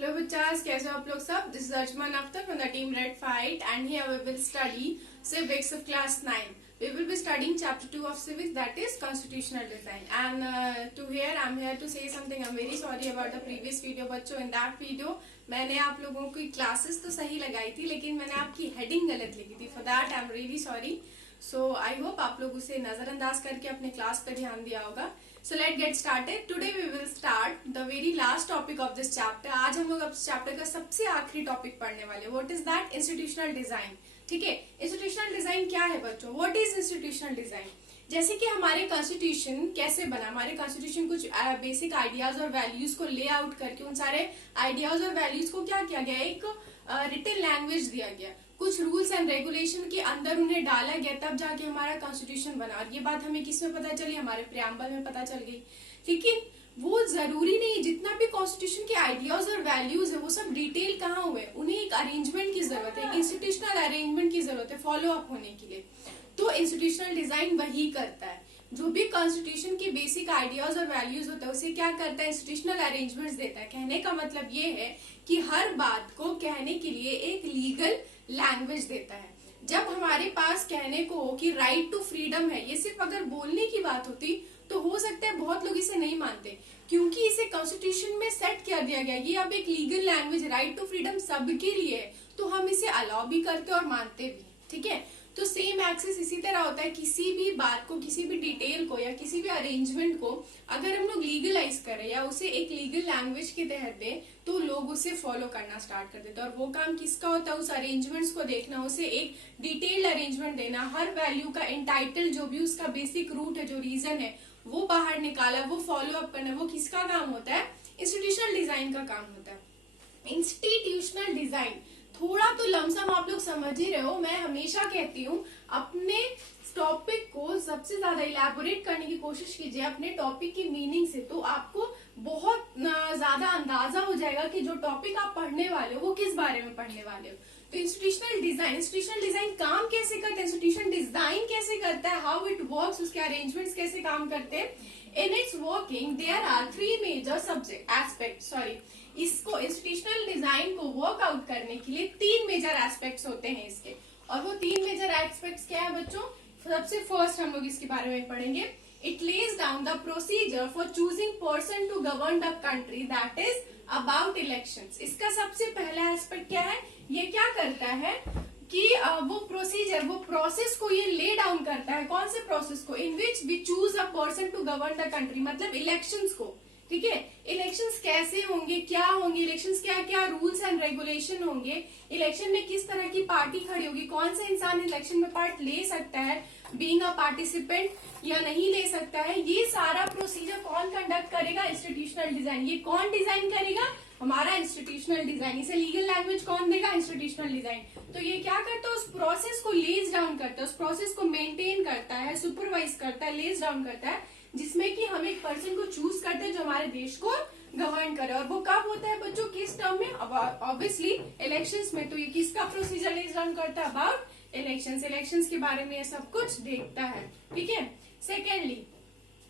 Hello bachas, कैसे हो आप लोग सब? This is Arjman Akhtar from the team Red Fight and here we will study civics of class 9. We will be studying chapter 2 of civics, that is constitutional design. And I'm here to say something. I'm very sorry about the previous video बच्चों. In that video मैंने आप लोगों की classes तो सही लगाई थी लेकिन मैंने आपकी हेडिंग गलत लिखी थी. For that I'm really sorry. So I hope आप लोग उसे नजरअंदाज करके अपने क्लास पर ध्यान दिया होगा. So let's get started. Today we will start the very last topic of this chapter. आज हम लोग अब चैप्टर का सबसे आखिरी टॉपिक पढ़ने वाले. What is that? Institutional design. ठीक है, इंस्टीट्यूशनल डिजाइन क्या है बच्चों? What is institutional design? जैसे कि हमारे कॉन्स्टिट्यूशन कैसे बना, हमारे कॉन्स्टिट्यूशन कुछ बेसिक आइडियाज और वैल्यूज को ले आउट करके उन सारे आइडियाज और वैल्यूज को क्या किया गया, एक रिटन लैंग्वेज दिया गया, कुछ रूल्स एंड रेगुलेशन के अंदर उन्हें डाला गया, तब जाके हमारा कॉन्स्टिट्यूशन बना. और ये बात हमें किस में पता चली? हमारे प्रियम्बल में पता चल गई. लेकिन वो जरूरी नहीं, जितना भी कॉन्स्टिट्यूशन के आइडियाज और वैल्यूज है वो सब डिटेल कहाँ हुए, उन्हें एक अरेंजमेंट की जरूरत है, इंस्टीट्यूशनल अरेंजमेंट की जरूरत है फॉलो अप होने के लिए. तो इंस्टीट्यूशनल डिजाइन वही करता है. जो भी कॉन्स्टिट्यूशन के बेसिक आइडियाज और वैल्यूज होता है उसे क्या करता है? इंस्टीट्यूशनल अरेंजमेंट्स देता है. कहने का मतलब ये है कि हर बात को कहने के लिए एक लीगल लैंग्वेज देता है. जब हमारे पास कहने को हो कि राइट टू फ्रीडम है, ये सिर्फ अगर बोलने की बात होती तो हो सकता है बहुत लोग इसे नहीं मानते, क्योंकि इसे कॉन्स्टिट्यूशन में सेट कर दिया गया कि अब एक legal language right to freedom सबके लिए है, तो हम इसे अलाउ भी करते और मानते भी. ठीक है, तो सेम एक्सेस इसी तरह होता है. किसी भी बात को, किसी भी डिटेल को या किसी भी अरेंजमेंट को अगर हम लोग लीगलाइज करें या उसे एक लीगल लैंग्वेज के तहत दें तो लोग उसे फॉलो करना स्टार्ट कर देते हैं. और वो काम किसका होता है? उस अरेंजमेंट्स को देखना, उसे एक डिटेल्ड अरेंजमेंट देना, हर वैल्यू का एंटाइटल जो भी उसका बेसिक रूट है, जो रीजन है वो बाहर निकाला, वो फॉलो अप करना. वो किसका काम होता है? इंस्टीट्यूशनल डिजाइन का काम होता है. इंस्टीट्यूशनल डिजाइन थोड़ा तो लमसम आप लोग समझ ही रहे हो. मैं हमेशा कहती हूँ अपने टॉपिक को सबसे ज्यादा इलैबोरेट करने की कोशिश कीजिए अपने टॉपिक की मीनिंग से, तो आपको बहुत ज्यादा अंदाजा हो जाएगा कि जो टॉपिक आप पढ़ने वाले हो वो किस बारे में पढ़ने वाले हो. तो इंस्टीट्यूशनल डिजाइन काम कैसे करता है, इंस्टीट्यूशन डिजाइन कैसे करता है, हाउ इट वर्क्स, उसके अरेंजमेंट्स कैसे काम करते हैं. In its working there are three major subject aspect. इसको इंस्टीट्यूशनल डिजाइन को वर्क आउट करने के लिए तीन मेजर एस्पेक्ट्स होते हैं इसके. और वो तीन मेजर एस्पेक्ट्स क्या है बच्चों? सबसे फर्स्ट हम लोग इसके बारे में पढ़ेंगे. It lays down the procedure for choosing person to govern the country, that is about elections. इसका सबसे पहला एस्पेक्ट क्या है? ये क्या करता है कि वो प्रोसीजर, वो प्रोसेस को ये ले डाउन करता है. कौन से प्रोसेस को? In which we choose a person to govern the country, मतलब इलेक्शंस को. ठीक है, इलेक्शंस कैसे होंगे, क्या होंगे, इलेक्शंस क्या क्या रूल्स एंड रेगुलेशन होंगे, इलेक्शन में किस तरह की पार्टी खड़ी होगी, कौन सा इंसान इलेक्शन में पार्ट ले सकता है बीइंग अ पार्टिसिपेंट या नहीं ले सकता है, ये सारा प्रोसीजर कौन कंडक्ट करेगा? Institutional design. ये कौन डिजाइन करेगा? हमारा इंस्टीट्यूशनल डिजाइन. इसे लीगल लैंग्वेज कौन देगा? Institutional design. तो ये क्या करता है? उस प्रोसेस को लेज डाउन करता है, उस प्रोसेस को मेंटेन करता है, सुपरवाइज करता है, लेज डाउन करता है, जिसमें कि हम एक पर्सन को चूज करते हैं जो हमारे देश को गवर्न करे. और वो कब होता है बच्चों? किस टर्म में? ऑब्वियसली इलेक्शंस में. तो ये किसका प्रोसीजर लेज डाउन करता है? About elections. इलेक्शंस के बारे में ये सब कुछ देखता है. ठीक है. Secondly,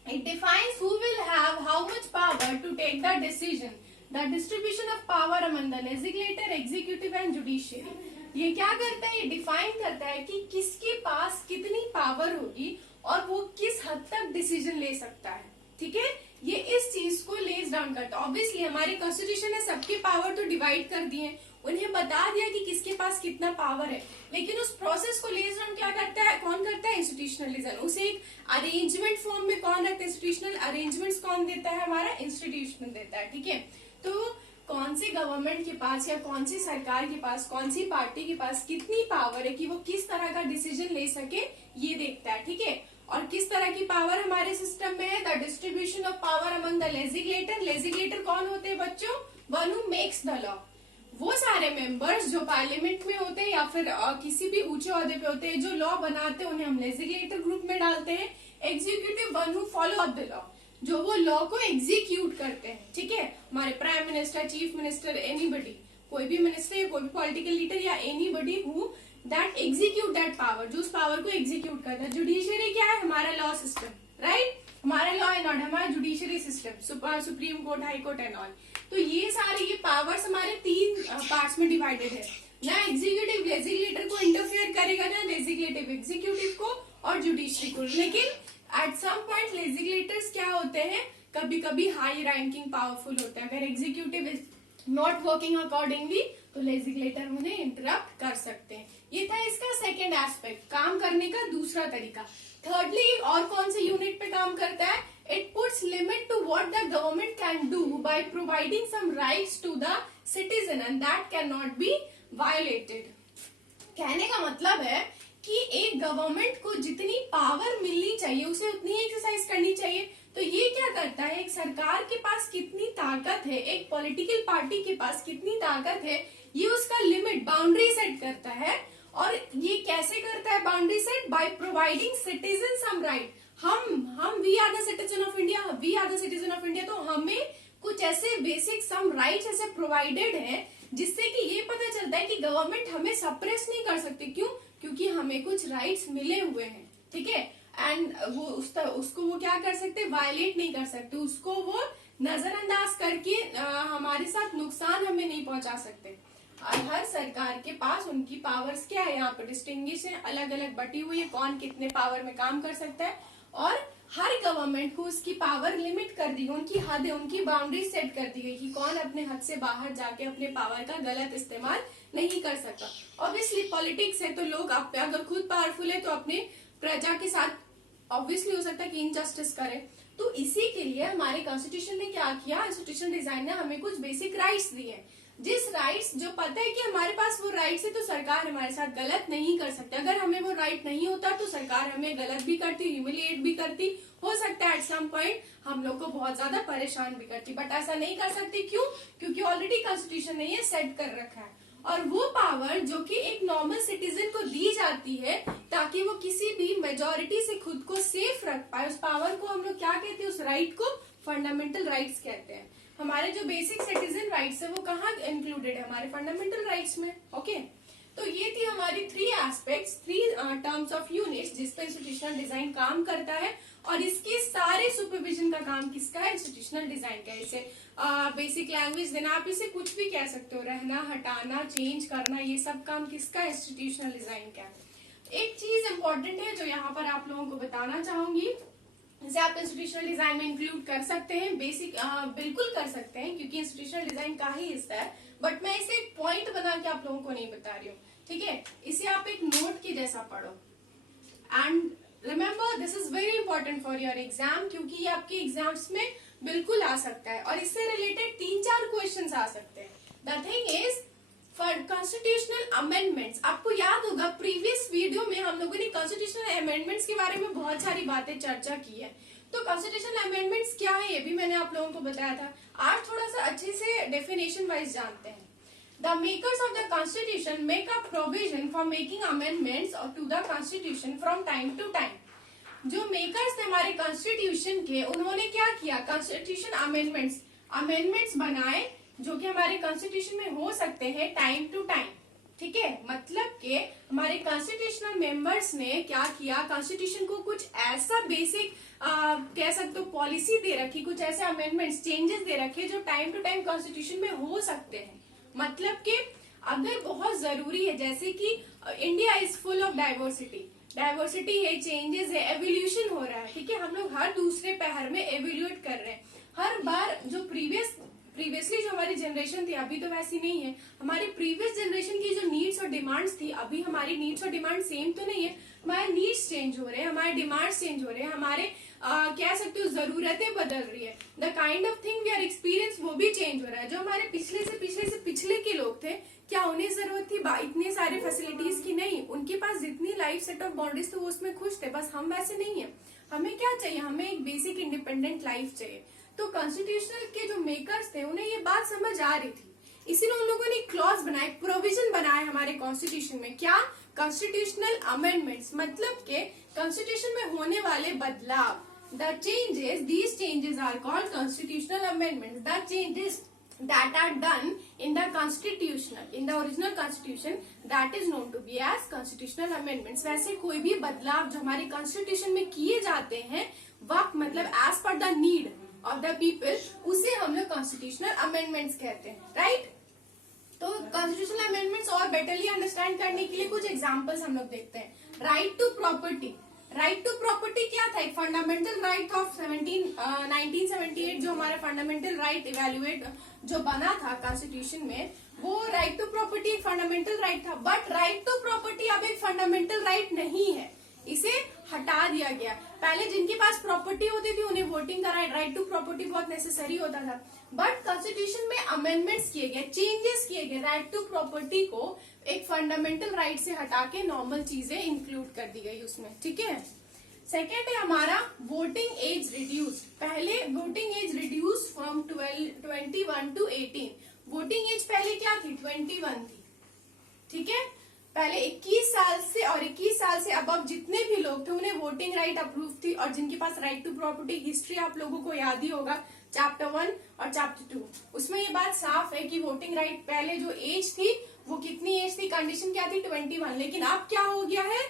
it defines who will have how much power to take the decision, the distribution of power among the legislator, executive and judiciary. ये क्या करता है? ये डिफाइन करता है कि किसके पास कितनी पावर होगी और वो किस हद तक डिसीजन ले सकता है. ठीक है, ये इस चीज को लेज डाउन करता है. ऑब्वियसली हमारे कॉन्स्टिट्यूशन ने सबके पावर तो डिवाइड कर दिए, उन्हें बता दिया कि किसके पास कितना पावर है, लेकिन उस प्रोसेस को लेज डाउन क्या करता है? कौन करता है? Institutional design. उसे एक अरेंजमेंट फॉर्म में कौन रखता है? इंस्टीट्यूशनल अरेंजमेंट्स कौन देता है? हमारा इंस्टीट्यूशन देता है. ठीक है, तो कौन से गवर्नमेंट के पास या कौन सी सरकार के पास, कौन सी पार्टी के पास कितनी पावर है कि वो किस तरह का डिसीजन ले सके, ये देखता है. ठीक है, और किस तरह की पावर हमारे सिस्टम में है? The distribution of power among the legislator. Legislator कौन होते हैं बच्चों? One who makes the law. वो सारे मेंबर्स जो पार्लियामेंट में होते हैं या फिर किसी भी ऊंचे ओहदे पे होते हैं, जो लॉ बनाते हैं, उन्हें हम लेजिस्लेटर ग्रुप में डालते हैं. Executive, one who follow up the law, जो वो लॉ को एग्जीक्यूट करते हैं. ठीक है, हमारे prime minister, chief minister, anybody, कोई भी मिनिस्टर या कोई भी पॉलिटिकल लीडर या anybody who that execute that power, जो उस पावर को एग्जीक्यूट करता है. जुडिशियरी क्या है? हमारा लॉ सिस्टम. राइट, हमारा लॉ एंड ऑर्डर, हमारा judiciary system, supreme court, high court and all. तो ये सारे ये पावर्स हमारे 3 पार्ट्स में डिवाइडेड है। ना एग्जीक्यूटिव लेजिस्लेटर को इंटरफेयर करेगा, ना लेजिस्लेटिव एग्जीक्यूटिव को और जुडिशरी को। लेकिन एट सम पॉइंट लेजिस्लेटर्स क्या होते हैं, कभी कभी हाई रैंकिंग पावरफुल होते हैं। अगर executive is not working accordingly तो लेजिस्लेटर उन्हें इंटरप्ट कर सकते हैं। ये था इसका सेकेंड एस्पेक्ट, काम करने का दूसरा तरीका। थर्डली, और कौन से यूनिट पे काम करता है, it puts limit to what the government can do by providing some rights to the citizen and that can not be violated. कहने का मतलब है कि एक गवर्नमेंट को जितनी पावर मिलनी चाहिए उसे उतनी एक्सरसाइज करनी चाहिए। तो ये क्या करता है, एक सरकार के पास कितनी ताकत है, एक पॉलिटिकल पार्टी के पास कितनी ताकत है, ये उसका लिमिट, बाउंड्री सेट करता है। और ये कैसे करता है boundary set, by providing citizen some right. हम we are the citizen of India, we are the citizen of India, तो हमें कुछ ऐसे बेसिक सम राइट्स ऐसे प्रोवाइडेड है जिससे कि ये पता चलता है कि गवर्नमेंट हमें सप्रेस नहीं कर सकती। क्यों? क्योंकि हमें कुछ राइट्स मिले हुए हैं, ठीक है। एंड वो उसको वो क्या कर सकते, वायलेट नहीं कर सकते, उसको वो नजरअंदाज करके हमारे साथ नुकसान हमें नहीं पहुंचा सकते। और हर सरकार के पास उनकी पावर्स क्या है, यहाँ पर डिस्टिंग्विश है, अलग अलग बटी हुई है, कौन कितने पावर में काम कर सकता है। और हर गवर्नमेंट को उसकी पावर लिमिट कर दी गई, उनकी हद है, उनकी बाउंड्री सेट कर दी गई कि कौन अपने हद से बाहर जाके अपने पावर का गलत इस्तेमाल नहीं कर सकता। ऑब्वियसली पॉलिटिक्स है तो लोग अगर खुद पावरफुल है तो अपने प्रजा के साथ ऑब्वियसली हो सकता है कि इनजस्टिस करे। तो इसी के लिए हमारे कॉन्स्टिट्यूशन ने क्या किया, इंस्टीट्यूशन डिजाइन ने हमें कुछ बेसिक राइट्स दिए। जिस राइट्स जो पता है कि हमारे पास वो राइट्स है तो सरकार हमारे साथ गलत नहीं कर सकती। अगर हमें वो राइट नहीं होता तो सरकार हमें गलत भी करती, ह्यूमिलिएट भी करती, हो सकता है एट सम पॉइंट हम लोग को बहुत ज्यादा परेशान भी करती, बट ऐसा नहीं कर सकती। क्यों? क्योंकि ऑलरेडी कॉन्स्टिट्यूशन ने ये सेट कर रखा है। और वो पावर जो कि एक नॉर्मल सिटीजन को दी जाती है ताकि वो किसी भी मेजोरिटी से खुद को सेफ रख पाए, उस पावर को हम लोग क्या कहते हैं, उस राइट को फंडामेंटल राइट्स कहते हैं। हमारे जो बेसिक सिटीजन राइट्स है वो कहाँ इंक्लूडेड है, हमारे फंडामेंटल राइट्स में। ओके, तो ये थी हमारी 3 एस्पेक्ट्स, 3 टर्म्स ऑफ यूनिट्स जिस पे इंस्टीट्यूशनल डिजाइन काम करता है। और इसके सारे सुपरविजन का काम किसका है, इंस्टीट्यूशनल डिजाइन का। इसे बेसिक लैंग्वेज देना, आप इसे कुछ भी कह सकते हो, रहना, हटाना, चेंज करना, ये सब काम किसका, इंस्टीट्यूशनल डिजाइन का। एक चीज इंपॉर्टेंट है जो यहाँ पर आप लोगों को बताना चाहूंगी, इसे आप इंस्टीट्यूशनल डिजाइन में इंक्लूड कर सकते हैं, बेसिक बिल्कुल कर सकते हैं क्योंकि इंस्टीट्यूशनल डिजाइन का ही हिस्सा है। बट मैं इसे एक पॉइंट बना के आप लोगों को नहीं बता रही हूँ, ठीक है। इसे आप एक नोट के जैसा पढ़ो and remember this is very important for your exam, क्योंकि ये आपके एग्जाम्स में बिल्कुल आ सकता है और इससे रिलेटेड 3-4 क्वेश्चन आ सकते हैं। The thing is for constitutional amendments, आपको याद होगा प्रीवियस वीडियो में हम लोगों ने कॉन्स्टिट्यूशनल अमेंडमेंट्स के बारे में बहुत सारी बातें चर्चा की है। तो कॉन्स्टिट्यूशनल अमेंडमेंट्स क्या है ये भी मैंने आप लोगों को बताया था। आज थोड़ा सा अच्छे से डेफिनेशन वाइज जानते हैं। The makers of the Constitution make a provision for making amendments to the Constitution from time to time. जो मेकर्स थे हमारे कॉन्स्टिट्यूशन के, उन्होंने क्या किया, कॉन्स्टिट्यूशन अमेंडमेंट्स बनाए जो कि हमारे कॉन्स्टिट्यूशन में हो सकते हैं टाइम टू टाइम, ठीक है। मतलब कि हमारे कॉन्स्टिट्यूशनल मेंबर्स ने क्या किया, कॉन्स्टिट्यूशन को कुछ ऐसा बेसिक कह सकते हो पॉलिसी दे रखी, कुछ ऐसे अमेंडमेंट्स चेंजेस दे रखे जो टाइम टू टाइम कॉन्स्टिट्यूशन में हो सकते हैं। मतलब कि अगर बहुत जरूरी है, जैसे कि India is full of diversity है, चेंजेस है, एवोल्यूशन हो रहा है, ठीक है। हम लोग हर दूसरे पहर में एवोल्यूट कर रहे हैं। हर बार जो प्रीवियसली जो हमारी जनरेशन थी, अभी तो वैसी नहीं है, हमारी प्रीवियस जनरेशन की जो नीड्स और डिमांड्स थी, अभी हमारी नीड्स और डिमांड सेम तो नहीं है। हमारे नीड्स चेंज हो रहे हैं, हमारे डिमांड्स चेंज हो रहे हैं, हमारे कह सकते हो जरूरतें बदल रही है। The kind of thing we are experience वो भी चेंज हो रहा है। जो हमारे पिछले के लोग थे, क्या उन्हें जरूरत थी इतने सारे फैसिलिटीज की? नहीं, उनके पास जितनी लाइफ सेट ऑफ बाउंड्रीज थे वो उसमें खुश थे। बस हम वैसे नहीं है। हमें क्या चाहिए, हमें एक बेसिक इंडिपेंडेंट लाइफ चाहिए। तो कॉन्स्टिट्यूशनल के जो मेकर्स थे उन्हें ये बात समझ आ रही थी, इसीलिए उन लोगों ने क्लॉज बनाए, प्रोविजन बनाए हमारे कॉन्स्टिट्यूशन में। क्या? कॉन्स्टिट्यूशनल अमेंडमेंट्स, मतलब के कॉन्स्टिट्यूशन में होने वाले बदलाव। The changes, these changes are called constitutional amendments. The changes that are done in the original constitution, that is known to be as constitutional amendments. वैसे कोई भी बदलाव जो हमारे constitution में किए जाते हैं वक्त मतलब एज पर the need of the people, उसे हम लोग कॉन्स्टिट्यूशनल अमेंडमेंट्स कहते हैं, राइट। तो कॉन्स्टिट्यूशनल अमेंडमेंट्स और बेटरली अंडरस्टैंड करने के लिए कुछ एग्जांपल्स हम लोग देखते हैं। Right to property, right to property क्या था? एक फंडामेंटल राइट ऑफ 1978 जो हमारा फंडामेंटल राइट इवेल्युएट जो बना था कॉन्स्टिट्यूशन में, वो राइट टू प्रॉपर्टी एक फंडामेंटल राइट था। बट राइट टू प्रॉपर्टी अब एक फंडामेंटल राइट नहीं है, इसे हटा दिया गया। पहले जिनके पास प्रॉपर्टी होती थी उन्हें वोटिंग का राइट टू प्रॉपर्टी बहुत नेसेसरी होता था। बट कॉन्स्टिट्यूशन में अमेंडमेंट्स किए गए, चेंजेस किए गए, राइट टू प्रॉपर्टी को एक फंडामेंटल राइट से हटा के नॉर्मल चीजें इंक्लूड कर दी गई उसमें, ठीक है। सेकेंड है हमारा वोटिंग एज रिड्यूस। पहले voting age reduce from 21 to 18। Voting age पहले क्या थी? 21 थी, ठीक है। पहले 21 साल से और 21 साल से अबव जितने भी लोग थे उन्हें वोटिंग राइट अप्रूव थी। और जिनके पास राइट टू प्रॉपर्टी हिस्ट्री आप लोगों को याद ही होगा, चैप्टर 1 और चैप्टर 2, उसमें ये बात साफ है कि वोटिंग राइट पहले जो एज थी वो कितनी एज थी, कंडीशन क्या थी? 21। लेकिन अब क्या हो गया है?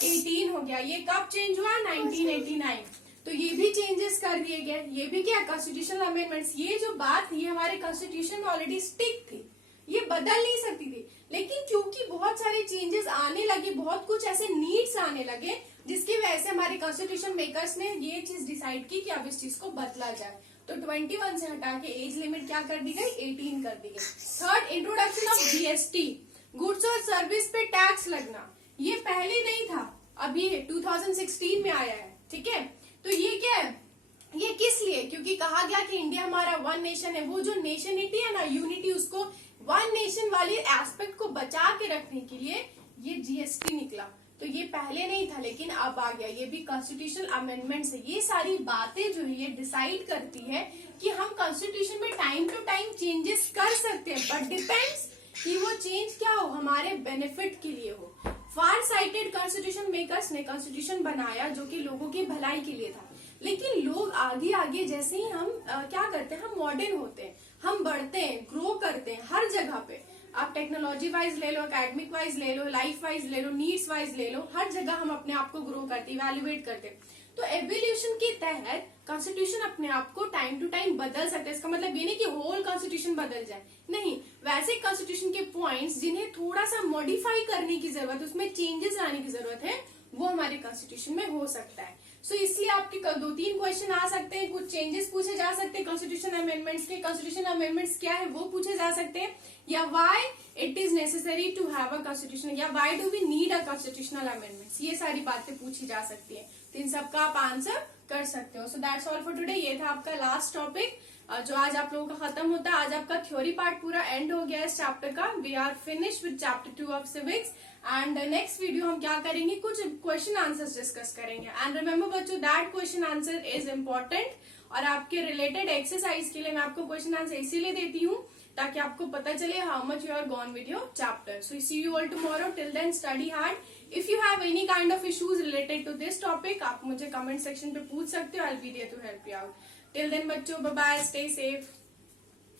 18 हो गया। ये कब चेंज हुआ? 1989। तो ये भी चेंजेस कर दिए गए। ये भी क्या? Constitutional amendments. ये जो बात ये हमारे कॉन्स्टिट्यूशन में ऑलरेडी स्टिक थी, ये बदल नहीं सकती थी। लेकिन क्योंकि बहुत सारे चेंजेस आने लगे, बहुत कुछ ऐसे नीड्स आने लगे, जिसकी वजह से हमारे कॉन्स्टिट्यूशन मेकर्स ने ये चीज डिसाइड की कि अब इस चीज को बदला जाए। तो 21 से हटा के एज लिमिट क्या कर दी गई? 18 कर दी गई। Third, introduction of GST, goods और सर्विस पे टैक्स लगना। ये पहले नहीं था, अब ये 2016 में आया है, ठीक है। तो ये क्या है? ये किस लिए? क्योंकि कहा गया कि इंडिया हमारा वन नेशन है। वो जो नेशनिटी है ना, यूनिटी, उसको वन नेशन वाले एस्पेक्ट को बचा के रखने के लिए ये जीएसटी निकला। तो ये पहले नहीं था लेकिन अब आ गया। ये भी कॉन्स्टिट्यूशनल अमेंडमेंट है। ये सारी बातें जो है ये डिसाइड करती है कि हम कॉन्स्टिट्यूशन में टाइम टू टाइम चेंजेस कर सकते हैं, बट डिपेंड्स कि वो चेंज क्या हो, हमारे बेनिफिट के लिए हो। फार साइटेड कॉन्स्टिट्यूशन मेकर्स ने कॉन्स्टिट्यूशन बनाया जो कि लोगों की भलाई के लिए था। लेकिन लोग आगे आगे जैसे ही हम क्या करते हैं, हम मॉडर्न होते हैं, हम बढ़ते हैं, ग्रो करते हैं हर जगह पे। आप टेक्नोलॉजी वाइज ले लो, एकेडमिक वाइज ले लो, लाइफ वाइज ले लो, नीड्स वाइज ले लो, हर जगह हम अपने आप को ग्रो करते, इवेल्युएट करते हैं। तो एवोल्यूशन के तहत कॉन्स्टिट्यूशन अपने आप को टाइम टू टाइम बदल सकता है। इसका मतलब ये नहीं कि होल कॉन्स्टिट्यूशन बदल जाए, नहीं। वैसे कॉन्स्टिट्यूशन के पॉइंट्स जिन्हें थोड़ा सा मॉडिफाई करने की जरूरत है, उसमें चेंजेस लाने की जरूरत है, वो हमारे कॉन्स्टिट्यूशन में हो सकता है। सो इसलिए आपके 2-3 क्वेश्चन आ सकते हैं, कुछ चेंजेस पूछे जा सकते हैं कॉन्स्टिट्यूशन अमेंडमेंट्स के। कॉन्स्टिट्यूशन अमेंडमेंट्स क्या है वो पूछे जा सकते हैं, या why it is necessary to have a constitution, या why do we need a constitutional amendments. ये सारी बातें पूछी जा सकती है। तो इन सबका आप आंसर कर सकते हो। So that's all for today. ये था आपका लास्ट टॉपिक जो आज आप लोगों का खत्म होता है। आज आपका थ्योरी पार्ट पूरा एंड हो गया इस चैप्टर का। We are finish with chapter 2 of civics. And next video हम क्या करेंगे, कुछ क्वेश्चन आंसर्स डिस्कस करेंगे। एंड रिमेम्बर बच्चों, that question answer is important. और आपके रिलेटेड एक्सरसाइज के लिए मैं आपको क्वेश्चन आंसर इसीलिए देती हूँ ताकि आपको पता चले how much you are gone with your chapter. So see you all tomorrow. Till then study hard. If you have any kind of issues related to this topic, आप मुझे कमेंट सेक्शन पे पूछ सकते हो। I will be there to help you out. Till then बच्चों, bye bye, stay safe.